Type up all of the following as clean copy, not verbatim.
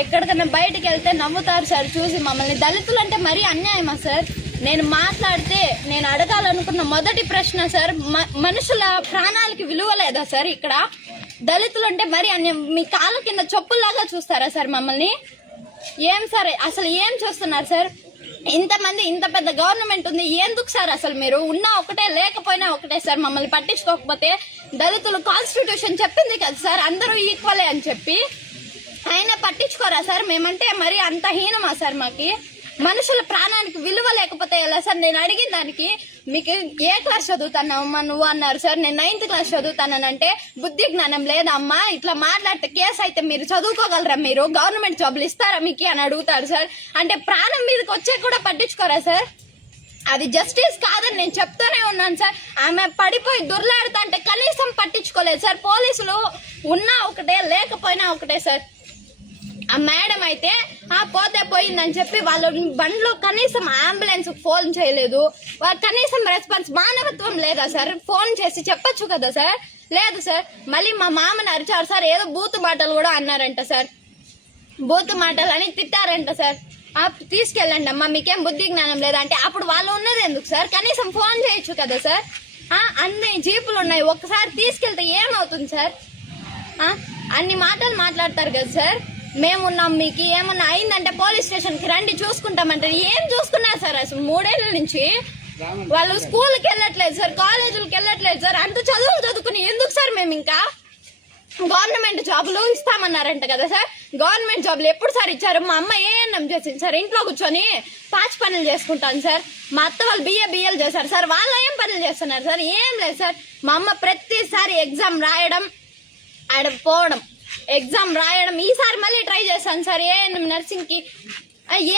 ఎక్కడికైనా బయటకు వెళ్తే నవ్వుతారు సార్ చూసి మమ్మల్ని. దళితులు అంటే మరీ అన్యాయమా సార్? నేను మాట్లాడితే నేను అడగాలనుకున్న మొదటి ప్రశ్న సార్, మనుషుల ప్రాణాలకి విలువ లేదా సార్ ఇక్కడ? దళితులు అంటే మరీ అన్యాయం. మీ కాళ్ళ కింద చెప్పుల్లాగా చూస్తారా సార్ మమ్మల్ని? ఏం సార్ అసలు ఏం చూస్తున్నారు సార్? ఇంతమంది ఇంత పెద్ద గవర్నమెంట్ ఉంది, ఎందుకు సార్ అసలు మీరు ఉన్నా ఒకటే లేకపోయినా ఒకటే సార్? మమ్మల్ని పట్టించుకోకపోతే దళితులు కాన్స్టిట్యూషన్ చెప్పింది కదా సార్ అందరూ ఈక్వలే అని చెప్పి, అయినా పట్టించుకోరా సార్? మేమంటే మరి అంత హీనమా సార్? మాకి మనుషుల ప్రాణానికి విలువ లేకపోతే ఎలా సార్? నేను అడిగిన దానికి మీకు ఏ క్లాస్ చదువుతానమ్మా నువ్వు అన్నారు సార్. నేను 9th క్లాస్ చదువుతానంటే బుద్ధి జ్ఞానం లేదమ్మా, ఇట్లా మాట్లాడితే కేసు అయితే మీరు చదువుకోగలరా? మీరు గవర్నమెంట్ జాబ్లు ఇస్తారా మీకు అని అడుగుతారు సార్. అంటే ప్రాణం మీదకి వచ్చే కూడా పట్టించుకోరా సార్? అది జస్టిస్ కాదని నేను చెప్తూనే ఉన్నాను సార్. ఆమె పడిపోయి దొర్లాడుతా అంటే కనీసం పట్టించుకోలేదు సార్. పోలీసులు ఉన్నా ఒకటే లేకపోయినా ఒకటే సార్. ఆ మేడం అయితే పోతే పోయిందని చెప్పి వాళ్ళ బండ్లో కనీసం అంబులెన్స్ ఫోన్ చేయలేదు. కనీసం రెస్పాన్స్ మానవత్వం లేదా సార్? ఫోన్ చేసి చెప్పొచ్చు కదా సార్. లేదు సార్. మళ్ళీ మా మామని అరిచారు సార్, ఏదో బూతు మాటలు కూడా అన్నారంట సార్. బూతు మాటలు అని తిట్టారంట సార్. తీసుకెళ్ళండి అమ్మా, మీకేం బుద్ధి జ్ఞానం లేదా అంటే అప్పుడు వాళ్ళు ఉన్నది ఎందుకు సార్? కనీసం ఫోన్ చేయొచ్చు కదా సార్. అన్ని జీపులు ఉన్నాయి, ఒక్కసారి తీసుకెళ్తే ఏమవుతుంది సార్? అన్ని మాటలు మాట్లాడతారు కదా సార్. మేమున్నాం, మీకు ఏమన్నా అయిందంటే పోలీస్ స్టేషన్ కి రండి చూసుకుంటామంటే ఏం చూసుకున్నారు సార్? అసలు 3 ఏళ్ల నుంచి వాళ్ళు స్కూల్కి వెళ్ళట్లేదు సార్, కాలేజీలకు వెళ్ళట్లేదు సార్. అంత చదువులు చదువుకుని ఎందుకు సార్? మేము ఇంకా గవర్నమెంట్ జాబులు ఇస్తామన్నారంట కదా సార్. గవర్నమెంట్ జాబులు ఎప్పుడు సార్ ఇచ్చారు? మా అమ్మ ఏఎన్ఎం చేసింది సార్, ఇంట్లో కూర్చొని పాచి పనులు చేసుకుంటాను సార్. మా అత్త వాళ్ళు బిఏలు చేశారు సార్, వాళ్ళు ఏం పనులు చేస్తున్నారు సార్? ఏం లేదు సార్. మా అమ్మ ప్రతిసారి ఎగ్జామ్ రాయడం, ఆడ పోవడం, ఎగ్జామ్ రాయడం. ఈసారి మళ్ళీ ట్రై చేశాను సార్ ఏఎన్ఎం నర్సింగ్ కి.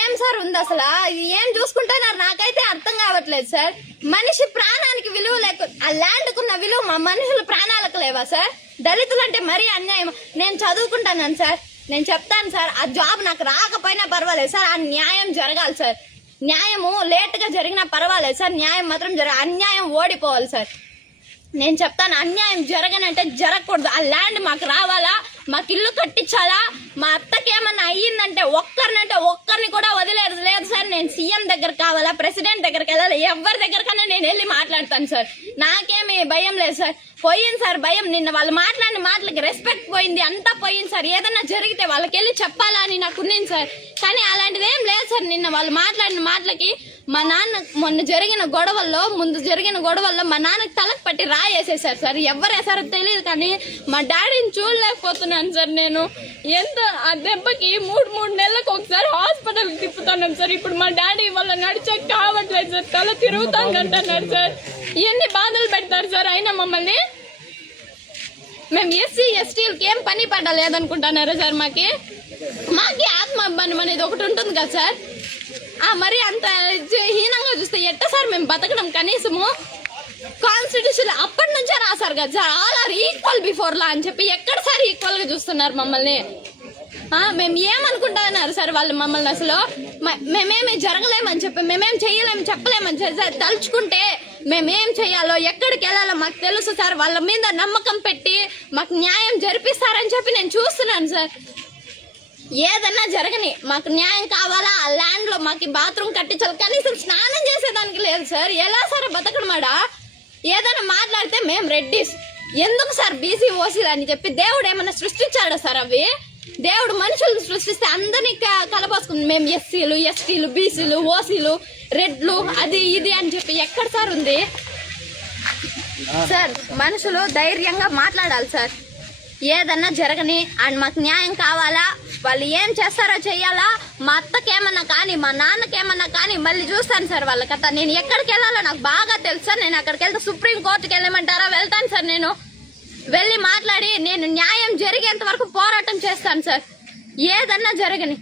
ఏం సార్ ఉంది అసలు? ఏం చూసుకుంటున్నారు నాకైతే అర్థం కావట్లేదు సార్. మనిషి ప్రాణానికి విలువ లేక ఆ ల్యాండ్ కున్న విలువ మా మనుషుల ప్రాణాలకు లేవా సార్? దళితులు అంటే మరీ అన్యాయం. నేను చదువుకుంటాను సార్, నేను చెప్తాను సార్, ఆ జాబ్ నాకు రాకపోయినా పర్వాలేదు సార్. ఆ న్యాయం జరగాలి సార్. న్యాయము లేట్ గా జరిగినా పర్వాలేదు సార్, న్యాయం మాత్రం అన్యాయం ఓడిపోవాలి సార్. నేను చెప్తాను, అన్యాయం జరగనంటే జరగకూడదు. ఆ ల్యాండ్ మాకు రావాలా, మాకు ఇల్లు కట్టించాలా. మా అత్తకి ఏమన్నా అయ్యిందంటే ఒక్కరిని కూడా వదిలేదు లేదు సార్. నేను సీఎం దగ్గర కావాలా, ప్రెసిడెంట్ దగ్గరికి వెళ్ళాలి, ఎవరి దగ్గరకన్నా నేను వెళ్ళి మాట్లాడతాను సార్. నాకేమి భయం లేదు సార్. పోయింది సార్ భయం. నిన్న వాళ్ళు మాట్లాడిన మాటలకి రెస్పెక్ట్ పోయింది, అంతా పోయింది సార్. ఏదన్నా జరిగితే వాళ్ళకి వెళ్ళి చెప్పాలా అని నాకు ఉన్నింది సార్. కానీ అలాంటిది ఏం లేదు సార్. నిన్న వాళ్ళు మాట్లాడిన మాటలకి మా నాన్న ముందు జరిగిన గొడవల్లో మా నాన్నకి తలకు పట్టి రాయేసేసారు సార్. ఎవరు వేసారో తెలియదు కానీ మా డాడీని చూడలేకపోతున్నాను సార్. నేను ఎంత ఆ దెబ్బకి 3 నెలలకు ఒకసారి హాస్పిటల్కి తిప్పుతున్నాను సార్. ఇప్పుడు మా డాడీ వల్ల నడిచే కావట్లేదు సార్, తల తిరుగుతానంటున్నారు సార్. ఎన్ని బాధలు పెడతారు సార్ అయినా మమ్మల్ని. మేము ఎస్సీ ఎస్టీలకి ఏం పని పడలేదనుకుంటున్నారా సార్? మాకి ఆత్మాభిమానం అనేది ఒకటి ఉంటుంది కదా సార్. మరి అంత హీనంగా చూస్తే ఎట్ట సార్ మేము బతకడం? కనీసము కాన్స్టిట్యూషన్ అప్పటి నుంచే రాశారు కదా sir, all are equal before law అని చెప్పి. ఎక్కడ సార్ ఈక్వల్ గా చూస్తున్నారు మమ్మల్ని? మేము ఏమనుకుంటున్నారు సార్ వాళ్ళు మమ్మల్ని? అసలు మేమేమి జరగలేమని చెప్పి, మేమేం చెయ్యలేము చెప్పలేమని సార్. తలుచుకుంటే మేమేం చెయ్యాలో ఎక్కడికి వెళ్ళాలో మాకు తెలుసు సార్. వాళ్ళ మీద నమ్మకం పెట్టి మాకు న్యాయం జరిపిస్తారని చెప్పి నేను చూస్తున్నాను సార్. ఏదన్నా జరగని మాకు న్యాయం కావాలా. ఆ ల్యాండ్ లో మాకు బాత్రూమ్ కట్టించాలి, కనీసం స్నానం చేసేదానికి లేదు సార్. ఎలా సార్ బతకడమాడా? ఏదైనా మాట్లాడితే మేము రెడ్డిస్, ఎందుకు సార్ బీసీ ఓసీలు అని చెప్పి దేవుడు ఏమన్నా సృష్టించాడా సార్? అవి దేవుడు మనుషులు సృష్టిస్తే అందరినీ కలపోసుకుంది. మేము ఎస్సీలు ఎస్టీలు బీసీలు ఓసీలు రెడ్లు అది ఇది అని చెప్పి ఎక్కడ సార్ ఉంది సార్? మనుషులు ధైర్యంగా మాట్లాడాలి సార్. ఏదన్నా జరగని అండ్ మాకు న్యాయం కావాలా. వాళ్ళు ఏం చేస్తారో చెయ్యాలా. మా అత్తకేమన్నా కానీ మా నాన్నకేమన్నా కానీ మళ్ళీ చూస్తాను సార్ వాళ్ళ కథ. నేను ఎక్కడికి వెళ్ళాలో నాకు బాగా తెలుసు సార్. నేను అక్కడికి వెళ్తే సుప్రీంకోర్టుకి వెళ్ళమంటారా? వెళ్తాను సార్. నేను వెళ్ళి మాట్లాడి నేను న్యాయం జరిగేంత వరకు పోరాటం చేస్తాను సార్. ఏదన్నా జరగని